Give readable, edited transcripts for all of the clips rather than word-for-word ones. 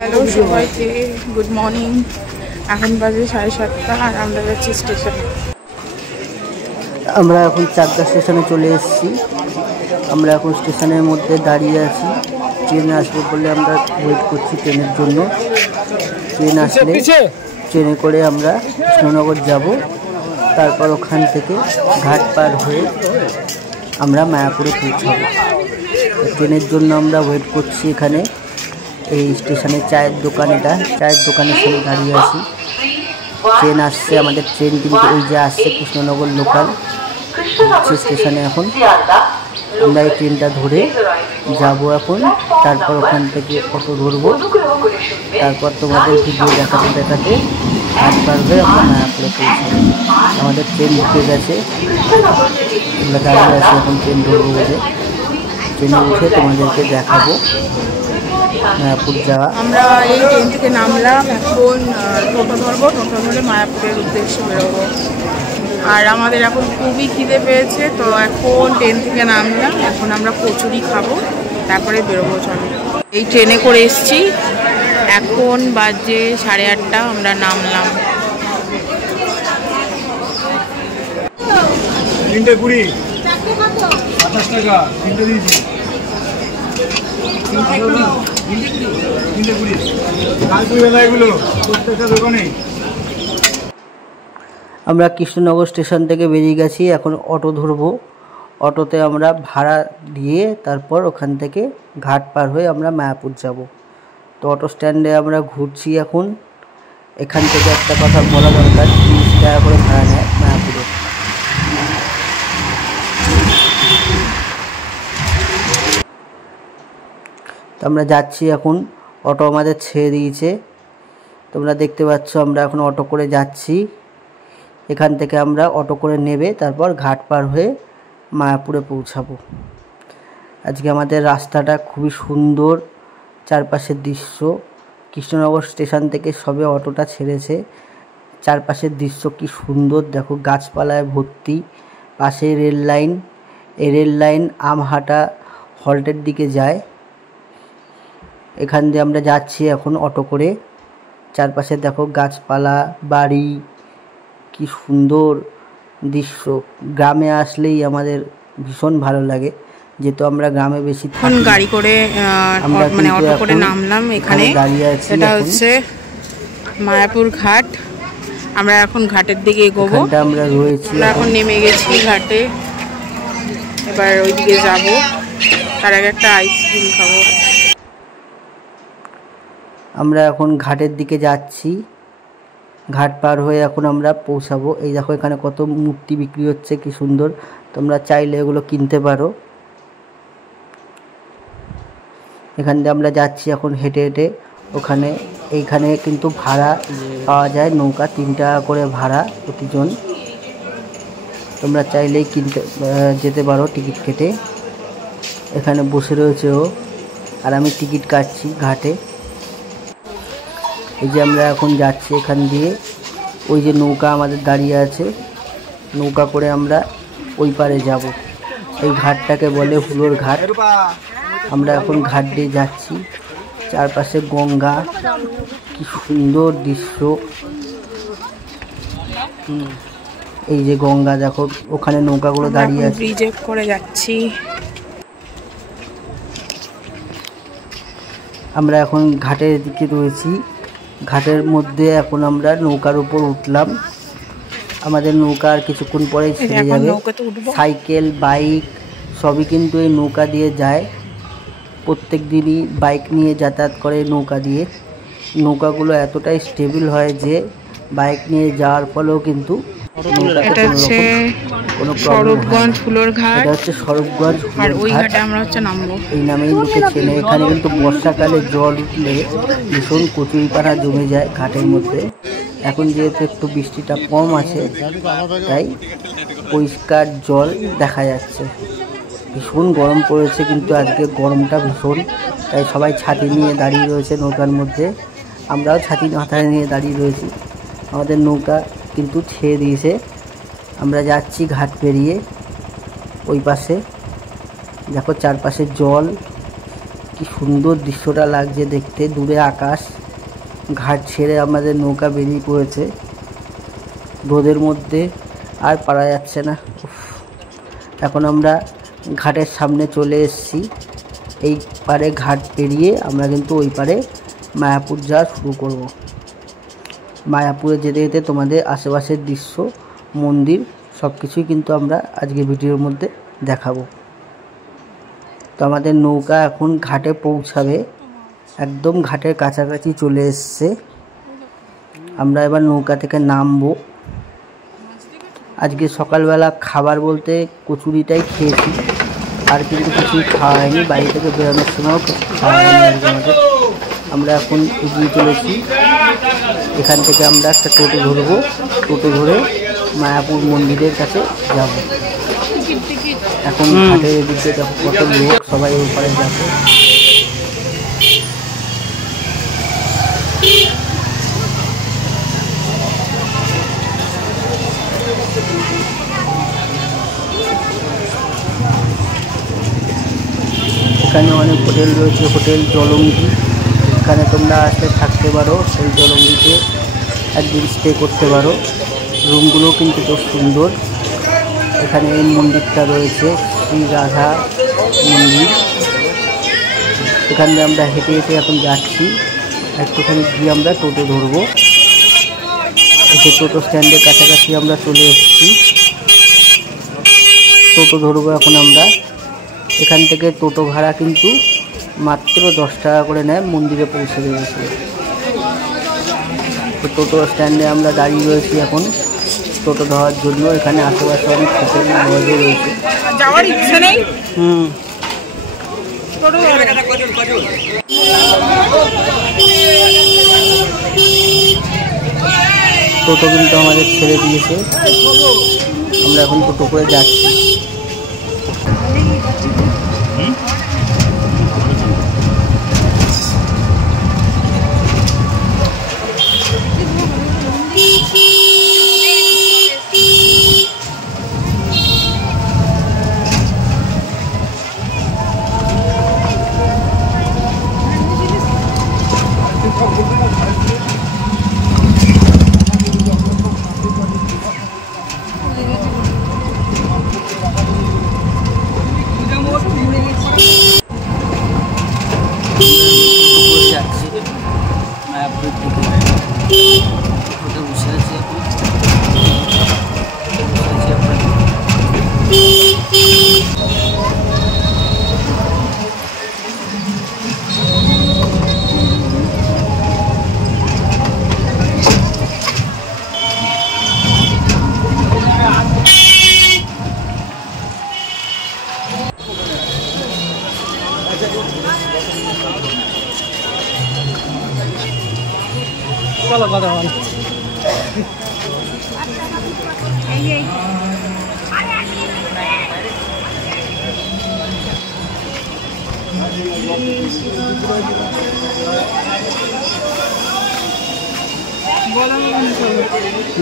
Hello সবাইকে, good morning. এখন বাজে 7:30 আর আমরা যাচ্ছি স্টেশনে। আমরা এখন চাকদা স্টেশনে চলে এসেছি। আমরা এখন স্টেশনের মধ্যে দাঁড়িয়ে আছি। ট্রেন আসবে বলে আমরা ওয়েট করছি ট্রেনের জন্য। ট্রেন আসলে ট্রেনে করে আমরা কৃষ্ণনগর যাব, তারপর ওখান থেকে ঘাট পার হয়ে আমরা মায়াপুরে পৌঁছাবো। ট্রেনের জন্য আমরা ওয়েট করছি এখানে। এই স্টেশনে চায়ের দোকান, এটা চায়ের দোকানের সামনে দাঁড়িয়ে আছি। ট্রেন আসছে, আমাদের ট্রেন কিন্তু এই যে আসছে কৃষ্ণনগর লোকাল স্টেশনে। এখন আমরা এই ট্রেনটা ধরে যাব এখন, তারপর ওখান থেকে অটো ধরবো, তারপর তোমাদের ভিডিও দেখাতে দেখাতে ঘাট পার হয়ে আমরা মায়াপুরে পৌঁছাবো। আমাদের ট্রেন ঢুকে গেছে, আমরা দাঁড়িয়ে আছি এখন ট্রেন ধরবো বলে। ট্রেনে উঠে তোমাদেরকে দেখাবো মায়াপুর যাওয়া। আমরা এই ট্রেন থেকে নামলাম, এখন টোটো ধরবো, টোটো ধরে মায়াপুরের উদ্দেশ্যে বেরোবো। আর আমাদের এখন খুবই খিদে পেয়েছে, তো এখন ট্রেন থেকে নামলাম, এখন আমরা কচুরি খাবো, তারপরে বেরোবো। চলো, এই ট্রেনে করে এসছি, এখন বাজে 8:30, আমরা নামলাম। 3:20, 28 টাকা 3টে দিয়েছি। 3:20 কালপুরি বেলা এগুলো প্রত্যেকটা দোকানে। আমরা কৃষ্ণনগর স্টেশন থেকে বেরিয়ে গেছি, এখন অটো ধরবো। অটোতে আমরা ভাড়া দিয়ে তারপর ওখান থেকে ঘাট পার হয়ে আমরা মায়াপুর যাব। তো অটো স্ট্যান্ডে আমরা ঘুরছি এখন। এখান থেকে একটা কথা বলা দরকার, 30 টাকা করে ভাড়া নেয় মায়াপুরে। তো আমরা যাচ্ছি এখন, অটো আমাদের ছেড়ে দিয়েছে, তোমরা দেখতে পাচ্ছ। আমরা এখন অটো করে যাচ্ছি, এখান থেকে আমরা অটো করে নেবে তারপর ঘাট পার হয়ে মায়াপুরে পৌঁছাবো। আজকে আমাদের রাস্তাটা খুবই সুন্দর, চারপাশের দৃশ্য। কৃষ্ণনগর স্টেশন থেকে সবে অটোটা ছেড়েছে, চারপাশের দৃশ্য কি সুন্দর দেখো, গাছপালায় ভর্তি। পাশে রেল লাইন, এই রেল লাইন আমহাটা হল্টের দিকে যায়। এখান দিয়ে আমরা যাচ্ছি এখন অটো করে। চারপাশে দেখো গাছপালা, বাড়ি, কি সুন্দর দৃশ্য। গ্রামে আসলেই আমাদের ভীষণ ভালো লাগে, যেহেতু আমরা গ্রামে বেশি থাকি। গাড়ি করে মানে অটো করে নামলাম এখানে। এটা হচ্ছে মায়াপুর ঘাট। আমরা এখন ঘাটের দিকে এগোবো। আমরা রয়েছি, আমরা এখন নেমে গেছি ঘাটে, এবার ওইদিকে যাব। তার আগে একটা আইসক্রিম খাবো। আমরা এখন ঘাটের দিকে যাচ্ছি, ঘাট পার হয়ে এখন আমরা পৌঁছাবো। এই দেখো এখানে কত মূর্তি বিক্রি হচ্ছে, কি সুন্দর, তোমরা চাইলে এগুলো কিনতে পারো। এখান দিয়ে আমরা যাচ্ছি এখন হেঁটে হেঁটে ওখানে। এইখানে কিন্তু ভাড়া পাওয়া যায় নৌকা, 3 টাকা করে ভাড়া প্রতিজন। তোমরা চাইলেই কিনতে যেতে পারো টিকিট কেটে। এখানে বসে রয়েছে ও, আর আমি টিকিট কাটছি ঘাটে। এই যে আমরা এখন যাচ্ছি এখান দিয়ে, ওই যে নৌকা আমাদের দাঁড়িয়ে আছে, নৌকা করে আমরা ওই পারে যাব। এই ঘাটটাকে বলে হুলোর ঘাট। আমরা এখন ঘাট দিয়ে যাচ্ছি, চারপাশে গঙ্গা, কি সুন্দর দৃশ্য। এই যে গঙ্গা দেখো, ওখানে নৌকাগুলো দাঁড়িয়ে আছে। ব্রিজে করে যাচ্ছি। আমরা এখন ঘাটের দিকে রয়েছি, ঘাটের মধ্যে এখন আমরা নৌকার উপর উঠলাম। আমাদের নৌকা আর কিছুক্ষণ পরেই ছেড়ে যাবে। সাইকেল, বাইক সবই কিন্তু এই নৌকা দিয়ে যায়। প্রত্যেক দিনই বাইক নিয়ে যাতায়াত করে নৌকা দিয়ে। নৌকাগুলো এতটাই স্টেবল হয় যে বাইক নিয়ে যাওয়ার ফলেও কিন্তু এটা হচ্ছে স্বরূপগঞ্জ ফুলোর ঘাট। এটা হচ্ছে স্বরূপগঞ্জ আর ওই ঘাটে আমরা হচ্ছে নামবো, এই নামেই লোকে চেনে। এখানে কিন্তু বর্ষাকালে জল উঠলে ভীষণ কচুরিপানা জমে যায় ঘাটের মধ্যে। এখন যেহেতু একটু বৃষ্টিটা কম আছে, তাই পরিষ্কার জল দেখা যাচ্ছে। ভীষণ গরম পড়েছে কিন্তু আজকে, গরমটা ভীষণ, তাই সবাই ছাতি নিয়ে দাঁড়িয়ে রয়েছে নৌকার মধ্যে। আমরাও ছাতি মাথায় নিয়ে দাঁড়িয়ে রয়েছি। আমাদের নৌকা কিন্তু ছেড়ে দিয়েছে, আমরা যাচ্ছি ঘাট পেরিয়ে ওই পাশে। দেখো চারপাশে জল, কি সুন্দর দৃশ্যটা লাগছে দেখতে, দূরে আকাশ, ঘাট ছেড়ে আমাদের নৌকা বেরিয়ে পড়েছে রোদের মধ্যে, আর পারা যাচ্ছে না। এখন আমরা ঘাটের সামনে চলে এসেছি, এই পারে ঘাট পেরিয়ে আমরা কিন্তু ওই পারে মায়াপুর যাওয়া শুরু করব। মায়াপুরে যেতে যেতে তোমাদের আশেপাশের দৃশ্য, মন্দির সব কিছুই কিন্তু আমরা আজকে ভিডিওর মধ্যে দেখাবো। তো আমাদের নৌকা এখন ঘাটে পৌঁছাবে, একদম ঘাটের কাছাকাছি চলে এসছে। আমরা এবার নৌকা থেকে নামবো। আজকে সকালবেলা খাবার বলতে কচুরিটাই খেয়েছি, আর কিন্তু কিছুই খাওয়া হয়নি, বাড়ি থেকে বেরোনোর সময়ও কিছু খাওয়া হয়নি আজকে আমাদের। আমরা এখন এগিয়ে চলেছি, এখান থেকে আমরা একটা টোটো ধরবো, টোটো ধরে মায়াপুর মন্দিরের কাছে যাব। এখন ঘাটের এদিকে দেখো কত লোক, সবাই ওপারে যাবে। এখানে অনেক হোটেল রয়েছে, হোটেল জলঙ্গি, এখানে তোমরা আসলে থাকতে পারো, সেই জলঙ্গিতে একদিন স্টে করতে পারো। রুমগুলো কিন্তু খুব সুন্দর। এখানে এই মন্দিরটা রয়েছে, শ্রী রাধা মন্দির। এখান দিয়ে আমরা হেঁটে হেঁটে এখন যাচ্ছি, একটুখানি গিয়ে আমরা টোটো ধরবো। এই টোটো স্ট্যান্ডের কাছাকাছি আমরা চলে এসেছি, টোটো ধরবো এখন আমরা। এখান থেকে টোটো ভাড়া কিন্তু মাত্র 10 টাকা করে নেয় মন্দিরে পৌঁছে দিয়েছে। তো টোটো স্ট্যান্ডে আমরা দাঁড়িয়ে রয়েছি এখন টোটো ধরার জন্য। এখানে আশেপাশে অনেক হোটেল লজও রয়েছে। যাওয়ার ইচ্ছে নেই। টোটো কিন্তু আমাদের ছেড়ে দিয়েছে, আমরা এখন টোটো করে যাচ্ছি।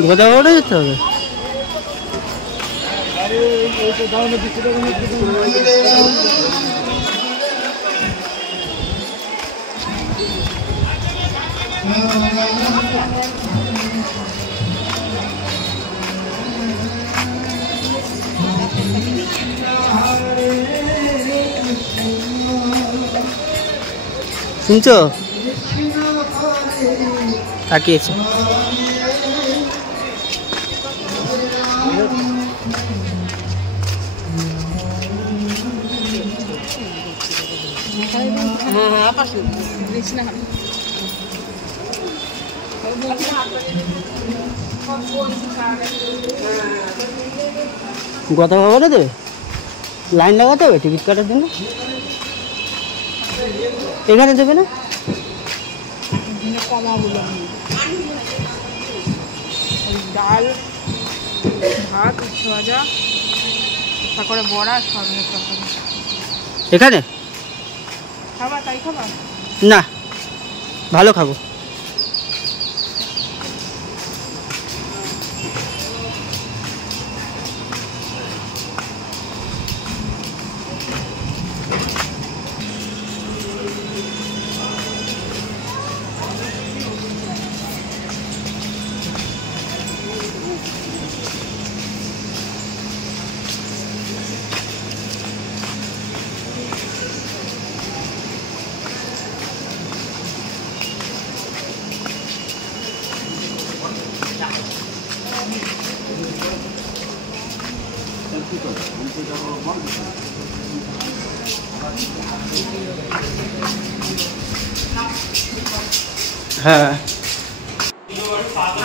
গোদাবরে যেতে হবে। শুনছো? তাকিয়েছে। কথা বলে দেবে, লাইন লাগাতে হবে টিকিট কাটার জন্য। এখানে দেবে না? ডাল, ভাত, উচ্ছে ভাজা, করে বড়া, সবজি তরকারি। এখানে খাবা? তাই খাবা না, ভালো খাবো। হ্যাঁ,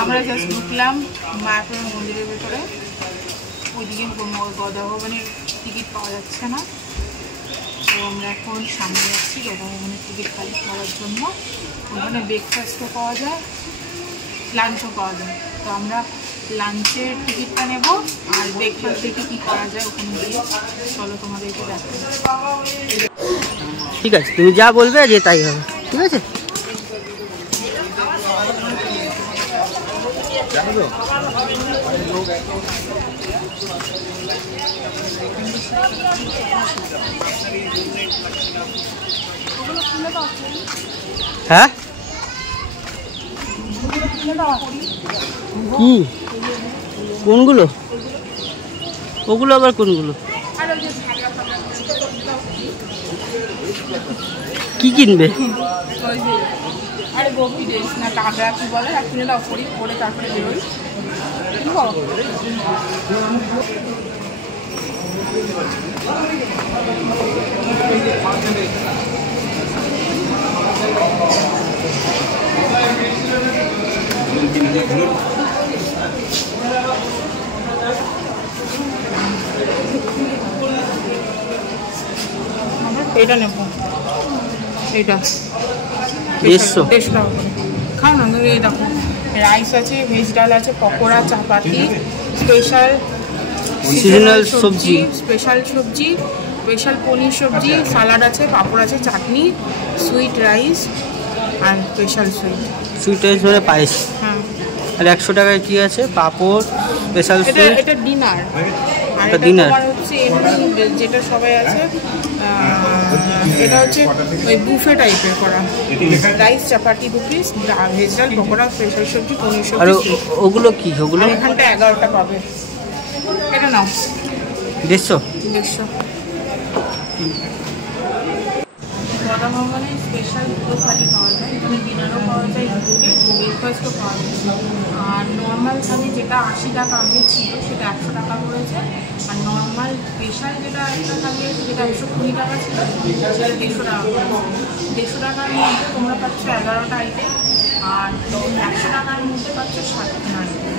আমরা জাস্ট ঢুকলাম মায়াপুরের মন্দিরের ভেতরে। ওইদিকে গদা ভবনের টিকিট পাওয়া যাচ্ছে না, তো আমরা এখন সামনে যাচ্ছি গদা ভবনের টিকিট কালেক্ট করার জন্য। ওখানে ব্রেকফাস্টও পাওয়া যায়, লাঞ্চও পাওয়া যায়। তো আমরা লাঞ্চের টিকিটটা নেব, আর ব্রেকফাস্ট দেখে কী করা যায় ওখানে গিয়ে। চলো তোমাদেরকে দেখো। ঠিক আছে, তুমি যা বলবে যে তাই হবে, ঠিক আছে। হ্যাঁ, কি কোনগুলো? ওগুলো আবার কোনগুলো? কি কিনবে? আরে গোপি ড্রেস না কাঁকড়া কি বলে, এক কিনে দাও করি করে তারপরে বেরোই। এটা নেব, এটা 150 টাকা করে। খাও না, এই দেখো রাইস আছে, ভেজ ডাল আছে, পকোড়া, চাপাতি, স্পেশাল সিজনাল সবজি, স্পেশাল সবজি, স্পেশাল পনির সবজি, সালাড আছে, পাঁপড় আছে, চাটনি, সুইট রাইস আর স্পেশাল সুইট রাইস ধরে পায়েস। হ্যাঁ, আর 100 টাকায় কি আছে? পাঁপড়, স্পেশাল এটা সুইট। এটা ডিনার। আর এটা এটা dinner। তোমার হচ্ছে এমনি যেটা সবাই আছে, এটা হচ্ছে ওই বুফে টাইপের করা। রাইস, চাপাতি 2 পিস, ভেজ ডাল, পকোড়া, স্পেশাল সবজি, পনির আর সবজি। ওগুলো কি? ওগুলো এখানটা 11টা পাবে। এটা নাও 150। 150। গদা ভবনে স্পেশাল দুটো থালি পাওয়া যায়, এখানে ডিনারও পাওয়া যায়, ব্রেকফাস্টও পাওয়া যায়। আর নর্মাল থালি যেটা 80 টাকা আগে ছিল সেটা 100 টাকা করেছে। আর নর্মাল স্পেশাল যেটা একটা থালি আছে যেটা 120 টাকা ছিল সেটা 150 টাকা। 150 টাকার মধ্যে তোমরা পাচ্ছ 11টা আইটেম, আর 100 টাকার মধ্যে পাচ্ছ 7টা আইটেম।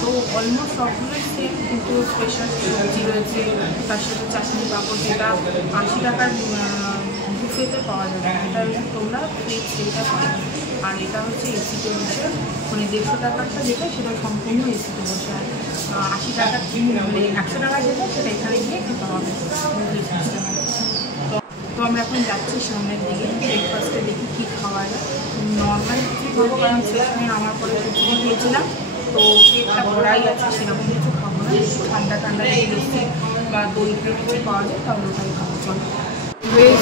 তো অলমোস্ট সবগুলোই সেম, কিন্তু স্পেশাল সবজি রয়েছে, তার সাথে চাটনি, পাঁপড়, যেটা 80 টাকার বুফেতে পাওয়া যাবে। এটা হচ্ছে তোমরা প্লেট সেইটা পাবে। আর এটা হচ্ছে এসিতে বসে, মানে 150 টাকারটা যেটা সেটা সম্পূর্ণ এসিতে বসে। আর 80 টাকার মানে 100 টাকা যেটা সেটা এখানে গিয়ে খেতে হবে সিস্টেমে। তো আমরা এখন যাচ্ছি সামনের দিকে, ব্রেকফাস্টে দেখি কী খাওয়া যায়। নর্মাল কিছু খাবো, কারণ সেখানে আমার পরে সবজি খেয়েছিলাম, তো পেটটা ভরাই আছে, সেরকম কিছু খাবো না। ঠান্ডা ঠান্ডা যদি লস্যি বা দই কিছু পাওয়া যায় তাহলে ওটাই খাবো। চলো, ভেজ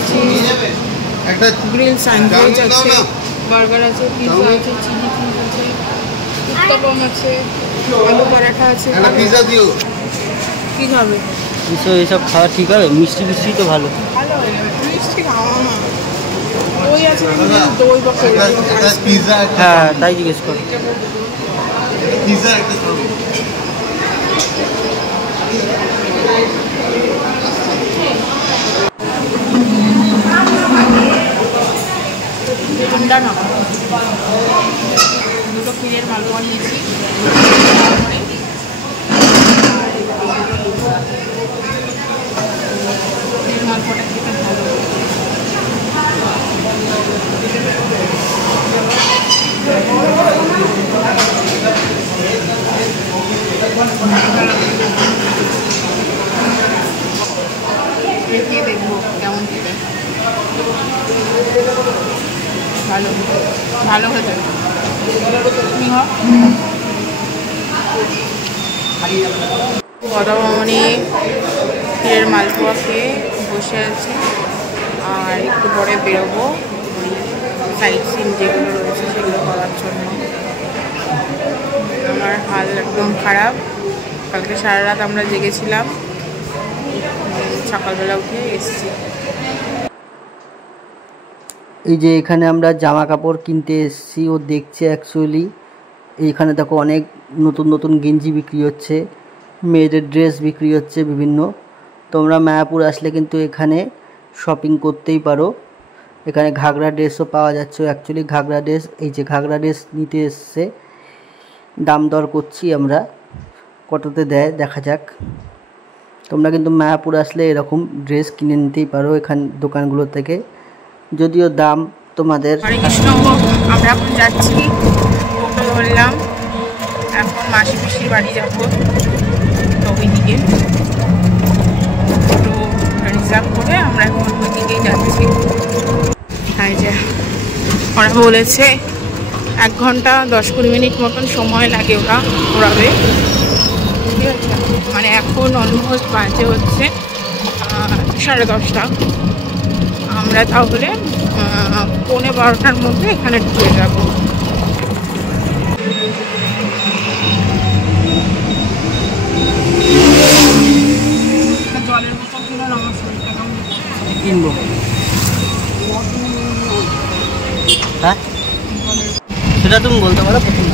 গ্রিল স্যান্ডউইচ আছে, বার্গার আছে, পিৎজা আছে, চিলি চিজ আছে, উত্তপম আছে, আলু পরাঠা আছে। কী খাবে? এইসব খাওয়া ঠিক হবে? মিষ্টি মিষ্টি তো ভালো। ভালো মিষ্টি খাওয়া না, দই আছে, দই বা হ্যাঁ, তাই জিজ্ঞেস করো। ঠান্ডা না, দুটো ক্ষীরের মালপোয়া নিয়েছি। ক্ষীরের মালপোয়াটা খেতে ভালো। খেয়ে দেখবো কেমন খেতে। ভালো ভালো খেতে। গদা ভবনে ক্ষীরের মালপোয়া খেয়ে বসে আছে, আর একটু পরে বেরোবো সাইট সিন যেগুলো রয়েছে সেগুলো করার জন্য। আমার হাল একদম খারাপ, কালকে সারা রাত আমরা জেগেছিলাম, সকালবেলা উঠে এসেছি। এই যে এখানে আমরা জামা কাপড় কিনতে এসেছি, ও দেখছে অ্যাকচুয়ালি। এইখানে দেখো অনেক নতুন নতুন গেঞ্জি বিক্রি হচ্ছে, মেয়েদের ড্রেস বিক্রি হচ্ছে বিভিন্ন। তোমরা মায়াপুর আসলে কিন্তু এখানে শপিং করতেই পারো। এখানে ঘাগরা ড্রেসও পাওয়া যাচ্ছে। অ্যাকচুয়ালি ঘাগরা ড্রেস, এই যে ঘাগরা ড্রেস নিতে এসছে, দাম দর করছি আমরা, কততে দেয় দেখা যাক। তোমরা কিন্তু মায়াপুর আসলে এরকম ড্রেস কিনে নিতেই পারো এখান দোকানগুলো থেকে, যদিও দাম তোমাদের। হরে কৃষ্ণ, আমরা এখন যাচ্ছি, টোটো ধরলাম, এখন মাসি পিসির বাড়ি যাবো, তো ওই দিকে টোটো রিজার্ভ করে আমরা এখন ওই দিকেই যাচ্ছি। এই যে ওরা বলেছে 1 ঘন্টা 10-20 মিনিট মতন সময় লাগে ওরা ঘোরাবে, ঠিক আছে। মানে এখন অলমোস্ট বাজে হচ্ছে 10:30। আমরা তাহলে 11:15টার মধ্যে এখানে ঢুকে যাব। জলের বোতল কিনে আমার শরীরটা কিনবো, হ্যাঁ সেটা তুমি বলতে পারো। প্রথম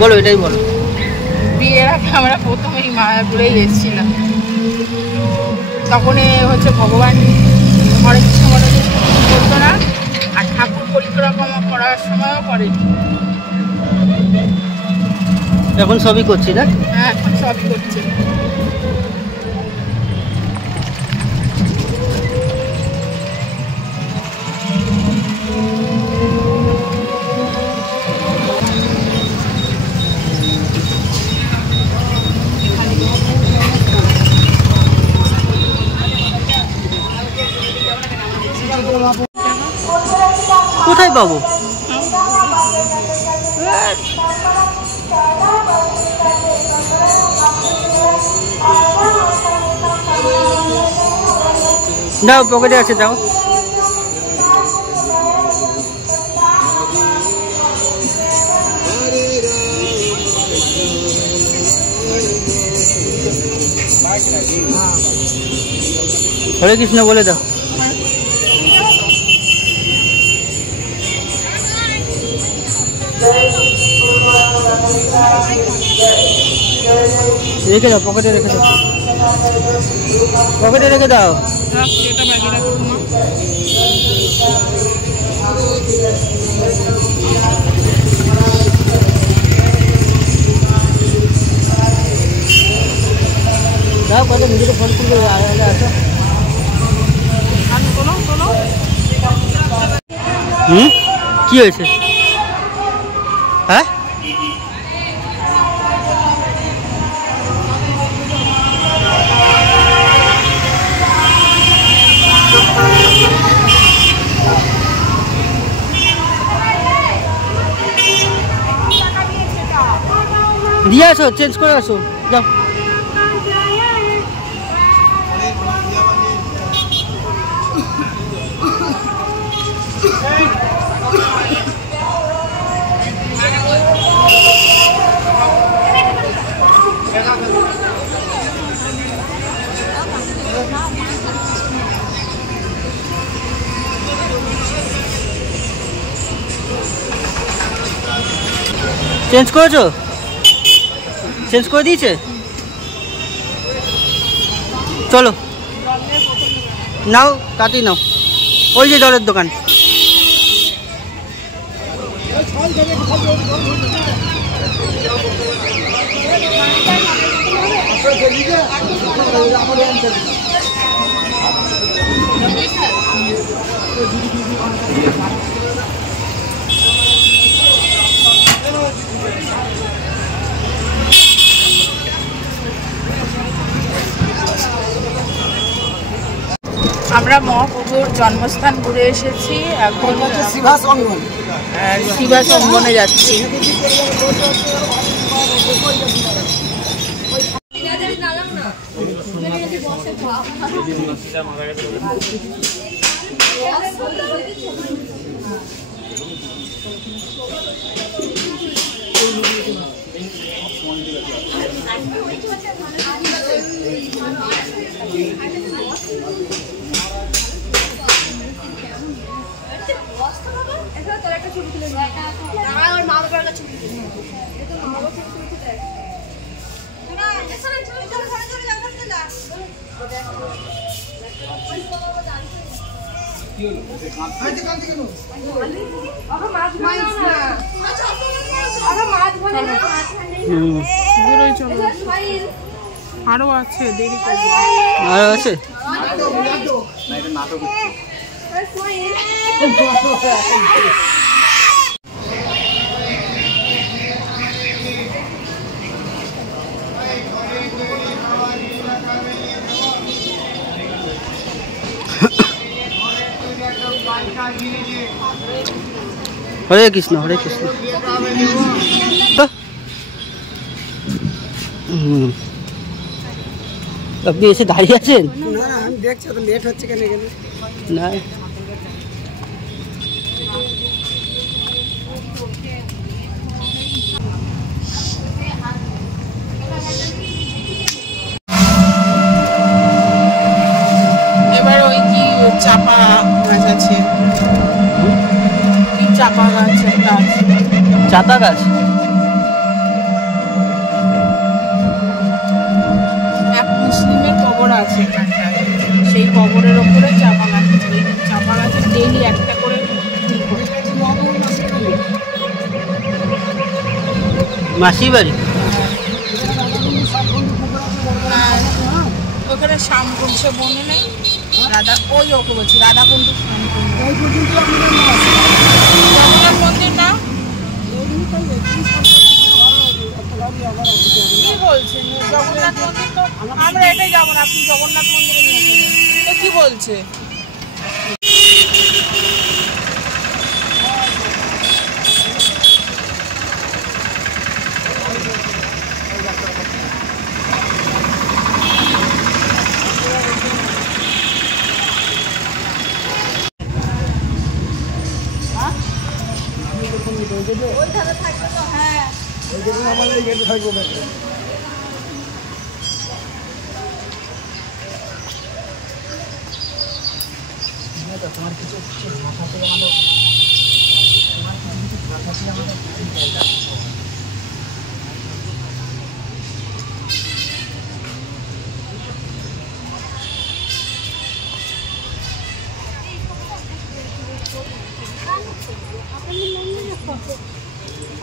বলো, এটাই বলো। বিয়ের আগে আমরা প্রথমেই মায়াপুরেই এসেছিলাম, তখন হচ্ছে ভগবান হরে কৃষ্ণ বলে করতো না, আর ঠাকুর পরিক্রমা করার সময়ও করে। এখন সবই করছি না? হ্যাঁ, এখন সবই করছে। কোথায় পাবো? দাও, পকেটে আছে, দাও। হরে কৃষ্ণ বলে দাও। রেখে দাও, পকেটে রেখে দাও, পকেটে রেখে দাও। দাও, কত নিজেকে ফোন করবে, আসো। কি হয়েছে? হ্যাঁ, দিয়ে আসো, চেঞ্জ করে আসো, যাও। চেঞ্জ করেছো? চেঞ্জ করে দিয়েছে? চলো নাও, তাতেই নাও, ওই যে জলের দোকান। আমরা মহাপ্রভুর জন্মস্থান ঘুরে এসেছি, এখন শিবাস অঙ্গনে যাচ্ছি। আরো আছে, দেরি করে আরো আছে। হরে কৃষ্ণ, হরে কৃষ্ণ। আপনি এসে দাঁড়িয়ে আছেন? আমি দেখছি তো লেট হচ্ছে কেন এখানে? না, এবার ওই কি চাপা গাছ আছে, কি চাপা গাছ একটা আছে, চাতা গাছ। এক মুসলিমের কবর আছে এখানটায়, সেই কবরের ওপরে চাপা গাছ আছে। ওই চাপা গাছে ডেইলি একটা করে মাসি বাড়ি। ওখানে শ্যামকুণ্ড, সে বনে নেই রাধা, ওই ওকে বলছি রাধাকুণ্ড শ্যামকুণ্ড। জগন্নাথ মন্দির না, কি বলছেন জগন্নাথ মন্দির? তো আমরা এটাই যাবো না, আপনি জগন্নাথ মন্দিরে নিয়ে গেলেন তো কি বলছে?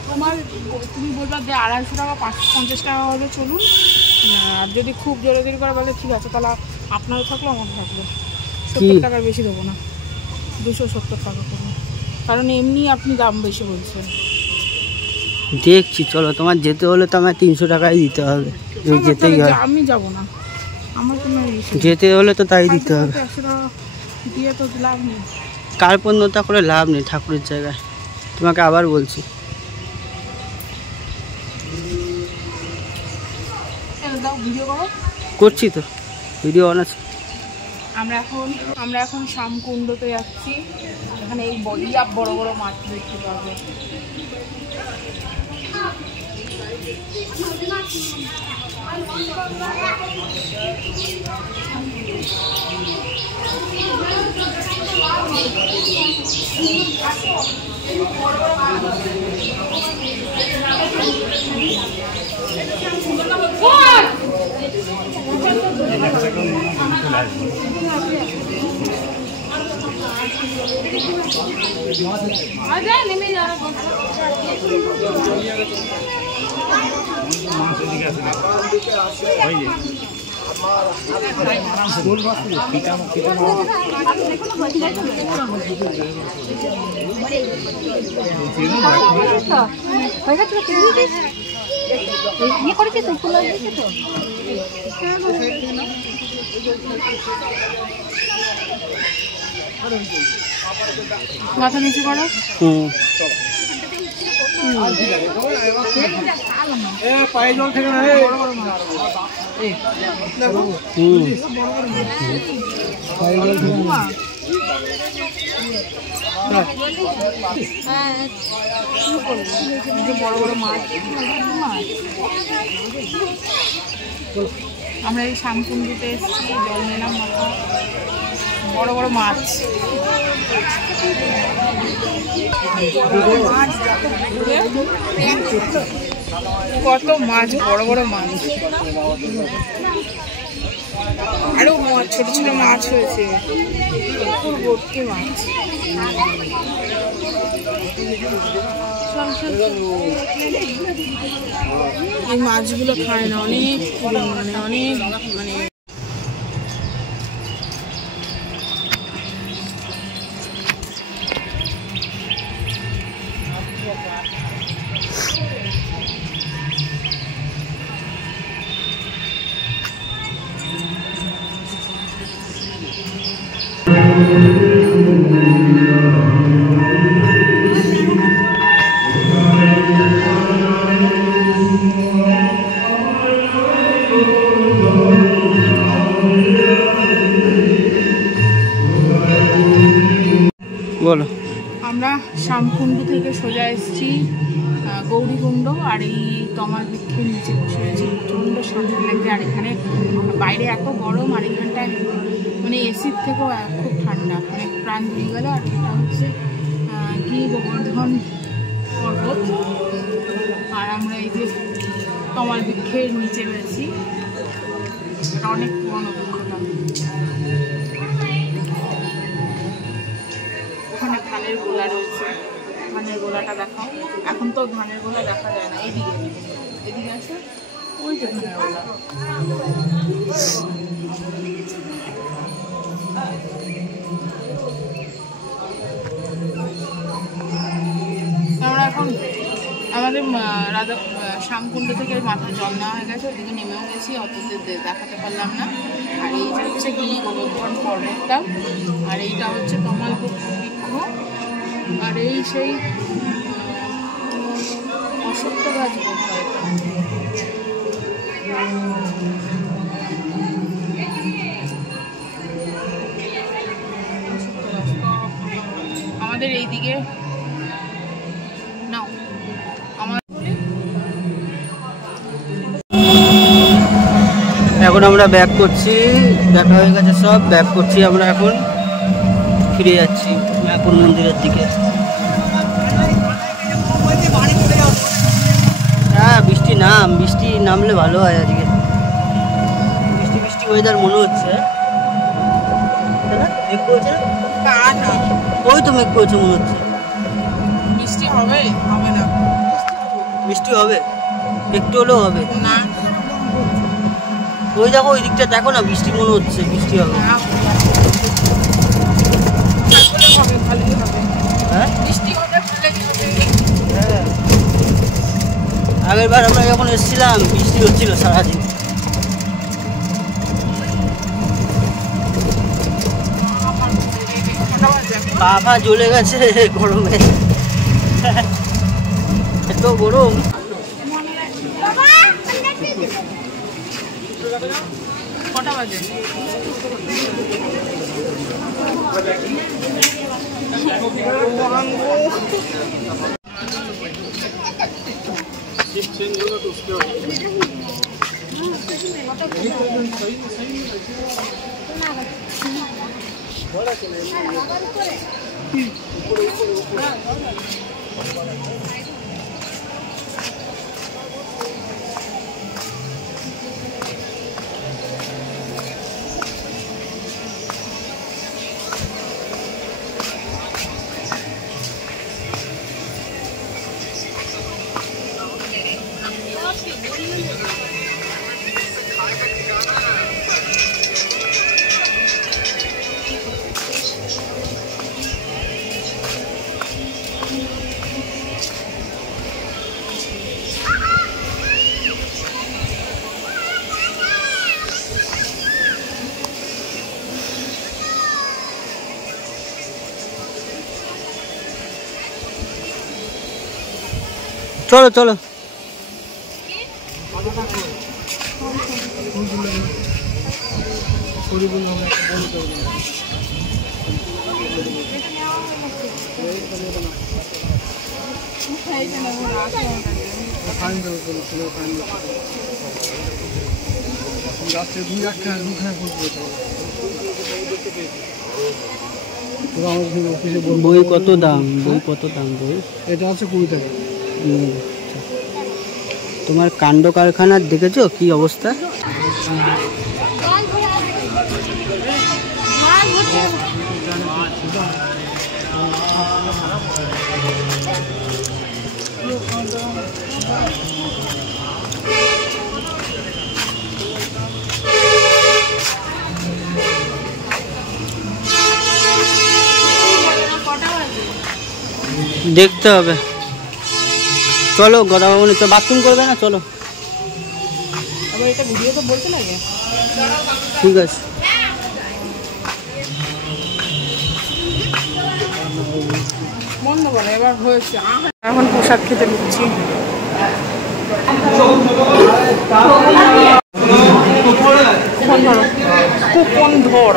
তোমার তুমি বলবা যে 250 টাকা, 550 টাকা হলে চলুন। আর যদি খুব জোরে জোরে করে বলে ঠিক আছে, তাহলে আপনারও থাকলো আমার থাকলো, 70 টাকার বেশি দেবো না, 270 টাকা করবো, কারণ এমনি আপনি দাম বেশি বলছেন। দেখছি, চলো, তোমার যেতে হলে তো আমার 300 টাকাই দিতে হবে। যেতেই হয়, আমি যাবো না, আমার কোনো যেতে হলে তো তাই দিতে হবে। 100 টাকা দিয়ে তো লাভ নেই, কার্পণ্যতা করে লাভ নেই ঠাকুরের জায়গায়। তোমাকে আবার বলছি, দাও ভিডিও করো। করছি তো, ভিডিও অন আছে। আমরা এখন শ্যামকুণ্ডতে যাচ্ছি, এখানে এই বড় বড় মাছ দেখতে পাবে। মাথা নিচু করো। পায়ে জল থেকে না, বড় বড় মাছ। আমরা এই শ্যামকুণ্ডতে এসেছি, জল নিলাম, মাথা বড় বড় মাছ। কত মাছ, বড় বড় মাছ। আরো ছোট ছোট মাছ হয়েছে, পুকুর ভর্তি মাছ। এই মাছগুলো খায় না, অনেক মানে অনেক মানে বলো। আমরা শ্যামকুণ্ড থেকে সোজা এসেছি গৌরীকুণ্ড, আর এই তমাল বৃক্ষের নিচে বসে রয়েছি। প্রচণ্ড শান্তি লাগছে, আর এখানে বাইরে এত গরম, আর এখানটায় মানে এসির থেকেও খুব ঠান্ডা, মানে প্রাণ জুড়ে গেল। আর এটা হচ্ছে গিরি গোবর্ধন পর্বত, আর আমরা এই যে তমাল বৃক্ষের নিচে রয়েছি। এটা অনেক পুরনো অভিজ্ঞতা। ওখানে ধানের গোলা রয়েছে, ধানের গোলাটা দেখাও। এখন তো ধানের গোলা দেখা যায় না, এইদিকে এদিকে আছে, ওই যে ধানের গোলা। আমরা এখন আমাদের রাধা শ্যামকুণ্ড থেকে মাথায় জল নেওয়া হয়ে গেছে, ওদিকে নেমেও গেছি, অত দেখাতে পারলাম না। আর এইটা হচ্ছে গিরি গোবর্ধন পর্বতটা, আর এইটা হচ্ছে তমাল বৃক্ষ, আর এই সেই অশ্বত্থ গাছ বোধ হয়। আমাদের এইদিকে নাও এখন আমরা ব্যাক করছি, দেখা হয়ে গেছে সব, ব্যাক করছি আমরা, এখন ফিরে যাচ্ছি মায়াপুর মন্দিরের দিকে। হ্যাঁ বৃষ্টি নামলে ভালো হয়, আজকে বৃষ্টি বৃষ্টি ওয়েদার মনে হচ্ছে। মেঘ করেছে, ওই তো মেঘ করেছে মনে হচ্ছে। বৃষ্টি হবে না, বৃষ্টি হবে, একটু হলেও হবে না। ওই দেখো, ওই দিকটা দেখো না, বৃষ্টি মনে হচ্ছে, বৃষ্টি হবে। হ্যাঁ আগের বার আমরা যখন এসেছিলাম বৃষ্টি হচ্ছিল সারাদিন। পা ফা জ্বলে গেছে গরমে, এত গরম। কটা বাজে? চলো চলো। বই কত দাম? বই কত দাম? বই এটা আছে 20 টাকা। তোমার কাণ্ড কারখানা দেখেছো কি অবস্থা? দেখতে হবে। চলো গদা ভবনে, তো বাথরুম করবে না? চলো। এটা ভিডিও তো বলতে লাগে। ঠিক আছে। বন্ধ বলে এবার হয়েছে। এখন প্রসাদ খেতে ঢুকছি। কুপন ধর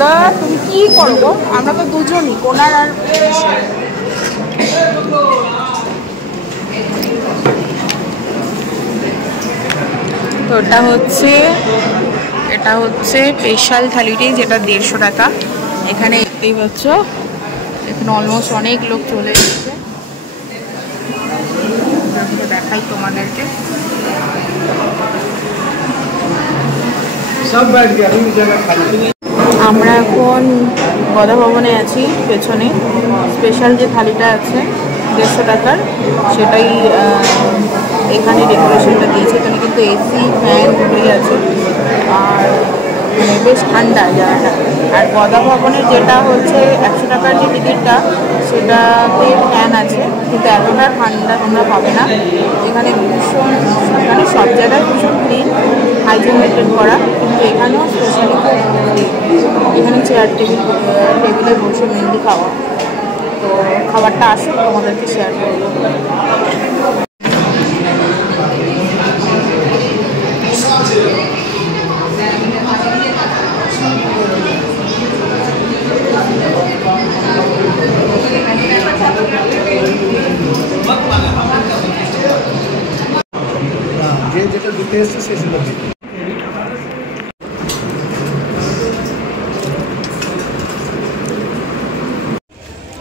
দা তুমি কি করবো? আমরা তো দুজনই, কোনার আর তো এটা হচ্ছে স্পেশাল থালিটি, যেটা 150 টাকা। এখানে দেখতেই পাচ্ছ, এখানে অলমোস্ট অনেক লোক চলে এসেছে। দেখাই তোমাদেরকে। আমরা এখন গদা ভবনে আছি। পেছনে স্পেশাল যে থালিটা আছে 150 টাকার, সেটাই এখানে ডেকোরেশনটা দিয়েছে। এখানে কিন্তু এসি ফ্যান দুটোই আছে, আর মানে বেশ ঠান্ডা জায়গাটা। আর গদা ভবনের যেটা হচ্ছে 100 টাকার যে টিকিটটা, সেটাতে ফ্যান আছে, কিন্তু এতটা ঠান্ডা তোমরা পাবে না। এখানে ভীষণ, মানে সব জায়গায় ভীষণ ক্লিন, হাইজিন মেনটেন করা, কিন্তু এখানেও স্পেশালি এখানে চেয়ার টেবিলে বসে মেনলি খাওয়া। তো খাবারটা আসুক, তোমাদেরকে শেয়ার করবো। যেটা দিতে এসছে সে ছিল।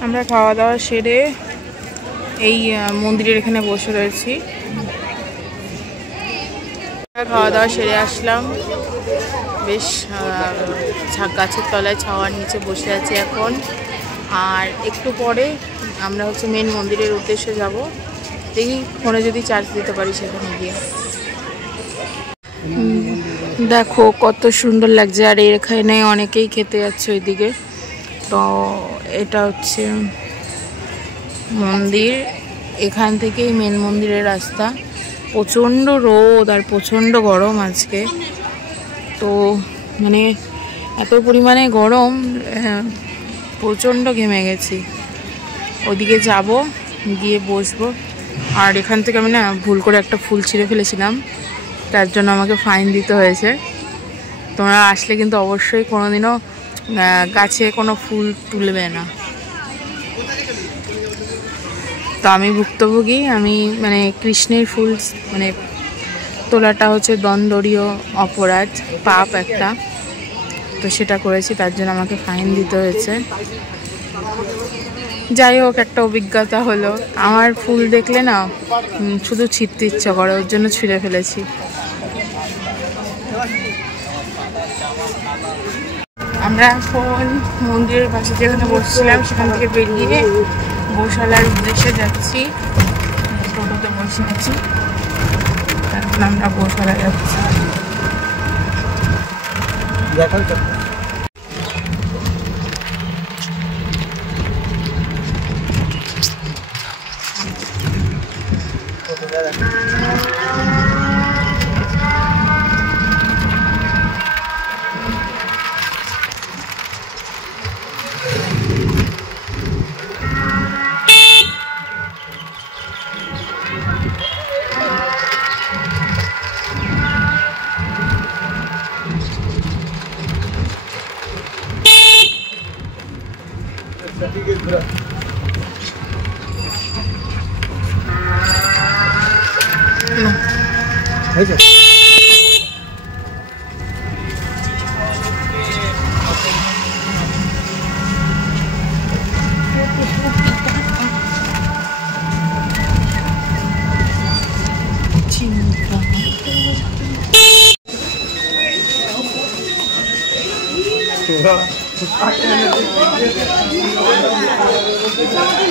আমরা খাওয়া দাওয়া সেরে এই মন্দিরের এখানে বসে রয়েছি। খাওয়া দাওয়া সেরে আসলাম, বেশ গাছের তলায় ছাওয়ার নিচে বসে আছি এখন। আর একটু পরে আমরা হচ্ছে মেন মন্দিরের উদ্দেশ্যে যাব। দেখি ফোনে যদি চার্জ দিতে পারি সেখানে গিয়ে। দেখো কত সুন্দর লাগছে, আর এখানে অনেকেই খেতে যাচ্ছে ওইদিকে। তো এটা হচ্ছে মন্দির, এখান থেকেই মেন মন্দিরের রাস্তা। প্রচণ্ড রোদ আর প্রচণ্ড গরম আজকে, তো মানে এত পরিমাণে গরম, প্রচণ্ড ঘেমে গেছি। ওদিকে যাব, গিয়ে বসবো। আর এখান থেকে আমি না ভুল করে একটা ফুল ছিঁড়ে ফেলেছিলাম, তার জন্য আমাকে ফাইন দিতে হয়েছে। তোমরা আসলে কিন্তু অবশ্যই কোনোদিনও গাছে কোনো ফুল তুলবে না। তো আমি ভুক্তভোগী, আমি মানে কৃষ্ণের ফুল মানে তোলাটা হচ্ছে দণ্ডনীয় অপরাধ, পাপ একটা। তো সেটা করেছি, তার জন্য আমাকে ফাইন দিতে হয়েছে। যাই হোক, একটা অভিজ্ঞতা হলো। আমার ফুল দেখলে না শুধু ছিঁড়তে ইচ্ছা করে, ওর জন্য ছিঁড়ে ফেলেছি। আমরা এখন মন্দিরের পাশে যেখানে বসছিলাম সেখান থেকে বেরিয়ে গোশালার উদ্দেশ্যে যাচ্ছি। টোটোতে বসে আছি, তারপর আমরা গোশালা যাচ্ছি।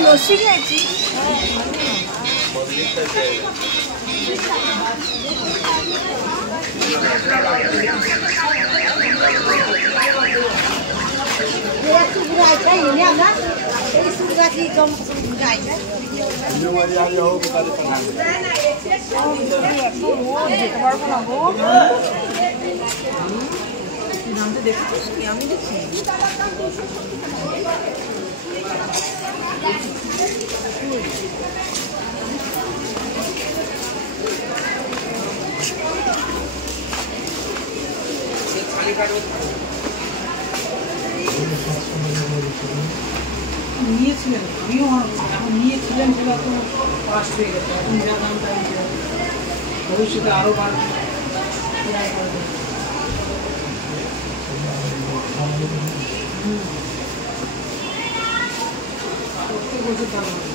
লস্যি খেয়েছি। যেতে পারবো না গো। দেখছিস কি? আমি দেখছি। নিয়েছিলেন এখন নিয়েছিলেন সেটা তো পাস হয়ে গেছে, এখন যা দাম তাই ভবিষ্যতে আরও বাড়বে। প্রত্যেক বছর দাম হবে।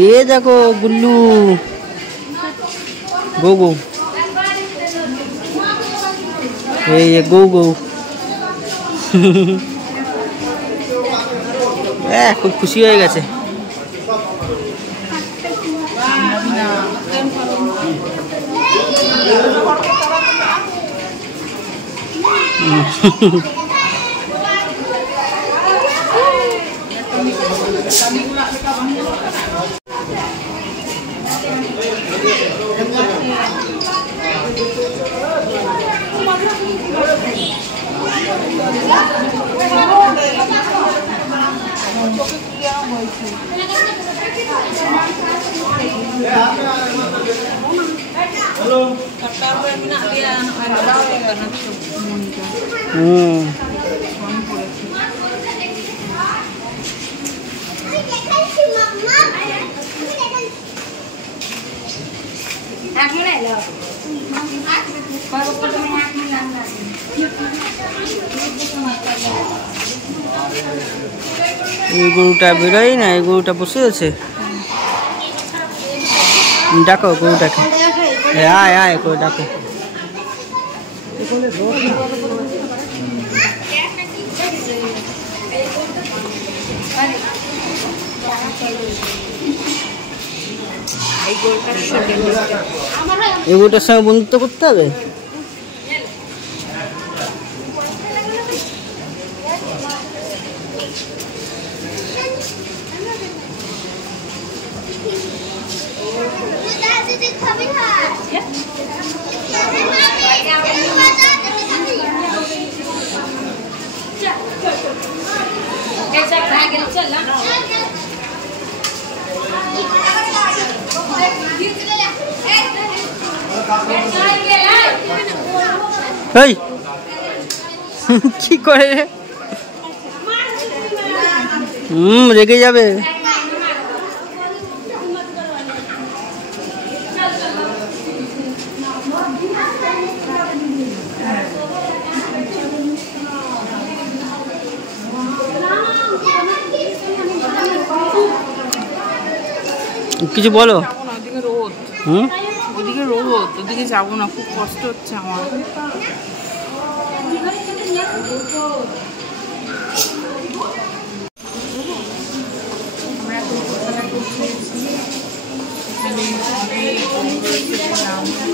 ये देखो गुल्लू गो गो, ये गो गो। খুব খুশি হয়ে গেছে। এই গরুটা বেরোয় না, এই গরুটা বসে আছে। ডাকো গরুটাকে, আয় আয় করে ডাকো। এই গরুটার সঙ্গে বন্ধুত্ব করতে হবে। এই কি করে রেগে যাবে। কিছু বলো। ওদিকে রোদ, ওদিকে রোদ, ওদিকে যাবো না, খুব কষ্ট হচ্ছে আমার।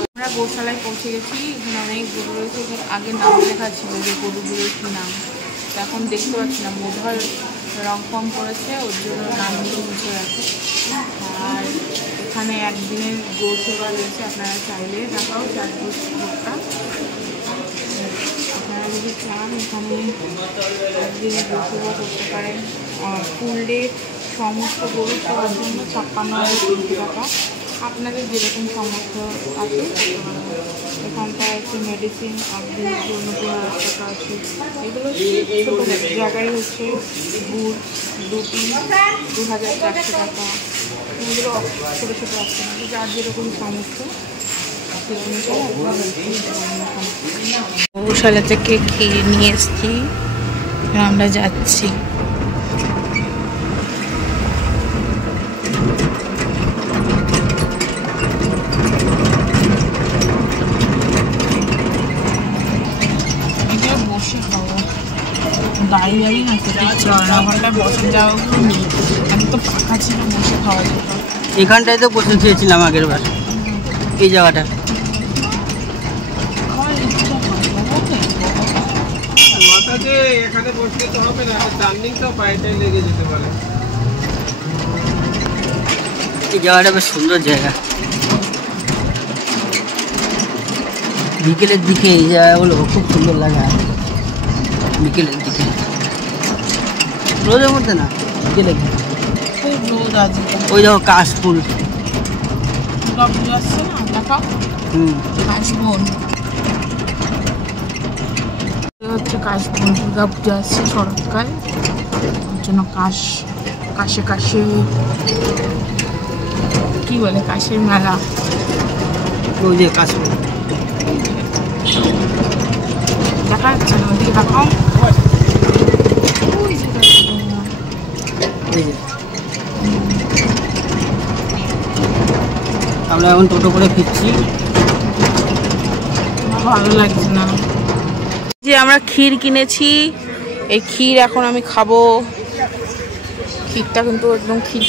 আমরা গোশালায় পৌঁছে গেছি। এখানে অনেক গরু রয়েছে, আগে নাম লেখা ছিল যে গরুগুলোর কী নাম, তো এখন দেখতে পাচ্ছি না, বোধ হয় রং ফং করেছে, ওর জন্য নামগুলো মুছে গেছে। আর এখানে একদিনের গো সেবা রয়েছে, আপনারা চাইলে দেখাও 4 ভোগটা আপনারা যদি চান এখানে একদিনে গো সেবা করতে পারেন। ফুল ডে সমস্ত গরু সেবার জন্য 56,300 টাকা, আপনাদের যেরকম সামর্থ্য আছে এখানটায় হচ্ছে মেডিসিন আপনি 90,000 টাকা আছে। এগুলো ছোটো জায়গায় হচ্ছে গুড় রুটি 2,400 টাকা। এগুলো ছোটো ছোটো আছে, যার যেরকম সামর্থ্য গৌশালা থেকে ক্ষীর নিয়ে এসছি, আমরা যাচ্ছি। বসে খাওয়া গাড়ি গাড়ি না খেতে চল না, ঘন্টায় বসে যাওয়া নেই, আমি তো ফাঁকা ছিল বসে খাওয়া যেত। এখানটায় তো বসে খেয়েছিলাম আগের বার, এই জায়গাটা। এখানে বসতে তো হবে না, টার্নিং তো পায়েটাই লেগে যেতে পারে। এই জায়গাটা বেশ সুন্দর জায়গা। বিকেলের দিকে এই জায়গাগুলো খুব সুন্দর লাগে। বিকেলের দিকে, রোদের মধ্যে না, বিকেলের দিকে খুব রোদ আছে। ওই দেখো কাশফুল, দুর্গা পুজো আসছে না, দেখাও। কাশবন হচ্ছে কাশবন, দুর্গা পুজো আসছে শরৎকাল, ওর জন্য কাশে কাশে কি বলে কাশের মেলা। ওই যে কাশফুল দেখা যাচ্ছে না, ওদিকে দেখাও। আমরা এখন টোটো করে ফিরছি, ভালো লাগছে না। যে আমরা ক্ষীর কিনেছি, এই ক্ষীর এখন আমি খাবো। ক্ষীরটা কিন্তু একদম ক্ষীর